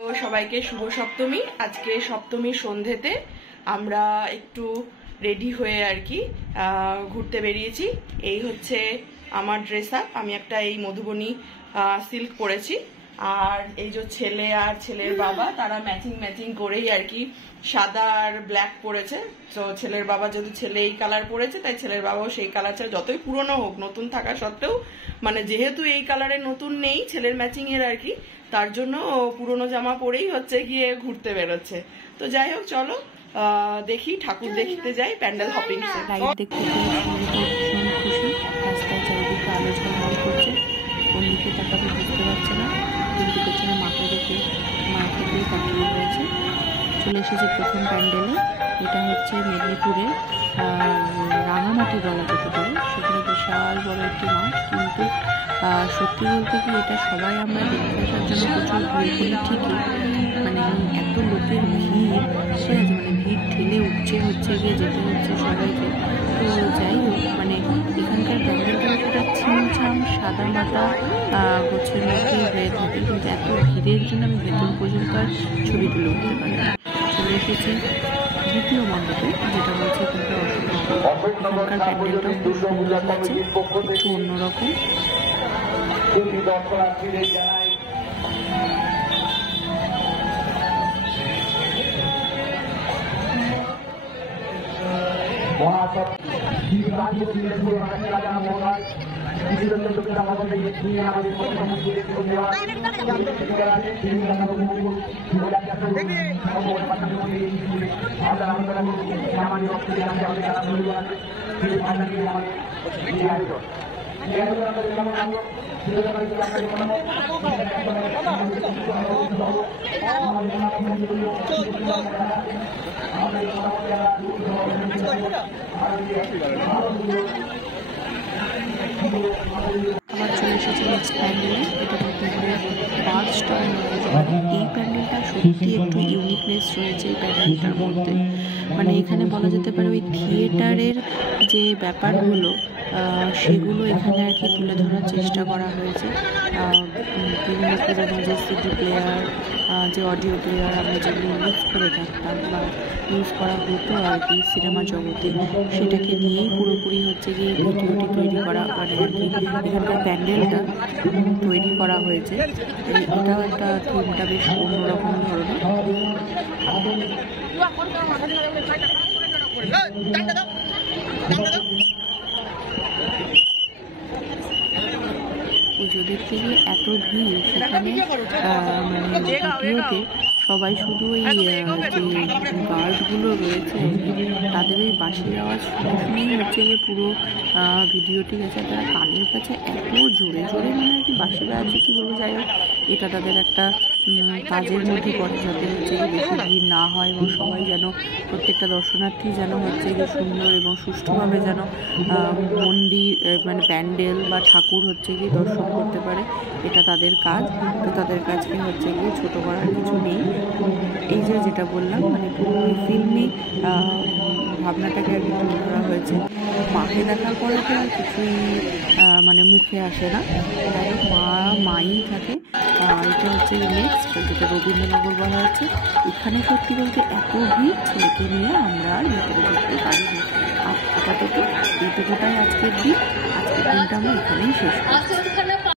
তো সবাইকে শুভ সপ্তমী। আজকে সপ্তমীর সন্ধ্যেতে আমরা একটু রেডি হয়ে আর কি ঘুরতে বেরিয়েছি। এই হচ্ছে আমার ড্রেস আপ। আমি একটা এই মধুবনী সিল্ক পরেছি, আর এই যে ছেলে আর ছেলের বাবা তারা ম্যাচিং করেই আর কি সাদা আর ব্ল্যাক পরেছে। তো ছেলের বাবা যেহেতু ছেলে এই কালার পরেছে, তাই ছেলের বাবাও সেই কালার চাই, যতই পুরনো হোক নতুন থাকা সত্ত্বেও মানে যেহেতু এই কালারের নতুন নেই ছেলের ম্যাচিং এর আর কি, তার জন্য পুরনো জামা পরেই হচ্ছে গিয়ে ঘুরতে বেরোচ্ছে। তো যাই হোক, চলো দেখি ঠাকুর দেখতে যাই প্যান্ডেল হপিং। দেখতে খুশি, রাস্তায় চারিদিকে আলো ঝলমল করছে, কোন দিকে তাকাবে বুঝতে পারছে না, কিন্তু পেছনে মাকে রেখে মাকে দিয়ে তাকিয়ে রয়েছে। চলে এসেছি প্রথম প্যান্ডেলে। এটা হচ্ছে মেদিনীপুরের রাঙামাটি বলা যেতে পারে। সেখানে বিশাল বড় একটি মাঠ, কিন্তু সত্যি বলতে কি এটা সবাই আমরা দেখতে আসার জন্য প্রচুর ভিড় করি ঠিকই, মানে এত লোকের ভিড় সে আছে, মানে ভিড় ঠেলে হচ্ছে গিয়ে যেতে হচ্ছে সবাইকে। তো যাই হোক, মানে এখানকার প্যান্ডেলটা একটা ছিমছাম সাদা মাটা গোছের মধ্যেই হয়ে থাকে, কিন্তু এত ভিড়ের জন্য আমি ভেতর পর্যন্ত আর ছবি তুলে উঠতে পারি না। চলে এসেছি দ্বিতীয় মণ্ডপে, যেটা বলছে এখানকার এখানকার প্যান্ডেলটা খুব সুন্দর লাগছে, একটু অন্যরকম। আবার চলে এসেছে নেক্সট প্যান্ডেলে। এটা বার্ড স্টল। এই প্যান্ডেলটা সত্যি একটু ইউনিকনেস রয়েছে এই প্যান্ডেলটার মধ্যে, মানে এখানে বলা যেতে পারে ওই থিয়েটারের যে ব্যাপারগুলো সেগুলো এখানে আর কি তুলে ধরার চেষ্টা করা হয়েছে। বিভিন্ন পুরোনো যে সিডি প্লেয়ার, যে অডিও প্লেয়ার আমরা যেগুলো ইউজ করে থাকতাম বা ইউজ করা হতো আর কি সিনেমা জগতে, সেটাকে নিয়েই পুরোপুরি হচ্ছে গিয়ে ভিডিওটি তৈরি করা, মানে আর কি এখানকার প্যান্ডেলটা তৈরি করা হয়েছে। এটাও একটা থিমটা বেশ অন্যরকম ধরনের। পুজো দেখতে গিয়ে এত ভিড়, সেখানে মানে ভিডিওতে সবাই শুধু ওই যে গার্ডগুলো রয়েছে তাদের ওই বাঁশির আওয়াজ শুনেই হচ্ছে যে পুরো ভিডিওটি গেছে তারা কানের কাছে এত জোরে জোরে মানে আর কি বাঁশি বাজছে, কী বলবো। যাই হোক, এটা তাদের একটা কাজের মধ্যে পড়ে, যাতে হচ্ছে যে বেশি ভিড় না হয় এবং সবাই যেন প্রত্যেকটা দর্শনার্থী যেন হচ্ছে যে সুন্দর এবং সুষ্ঠুভাবে যেন মন্দির মানে প্যান্ডেল বা ঠাকুর হচ্ছে গিয়ে দর্শন করতে পারে, এটা তাদের কাজ। তো তাদের কাজকে হচ্ছে গিয়ে ছোটো করার কিছু নেই। এই যে যেটা বললাম, মানে পুরো ফিল্মি ভাবনাটাকে আর কি তুলে ধরা হয়েছে। মাকে দেখার পরে তো আর কিছুই মানে মুখে আসে না, যাই হোক মাই থাকে। এটা হচ্ছে নেক্সট, যেটা রবীন্দ্রনগর বলা হচ্ছে। এখানে সত্যি বলতে এত ভিড়, ছেলেকে নিয়ে আমরা আর ভেতরে ঢুকতে পারিনি। আপাতত এইটুকুটাই আজকের দিন। আজকের দিনটা আমরা এখানেই শেষ করছি।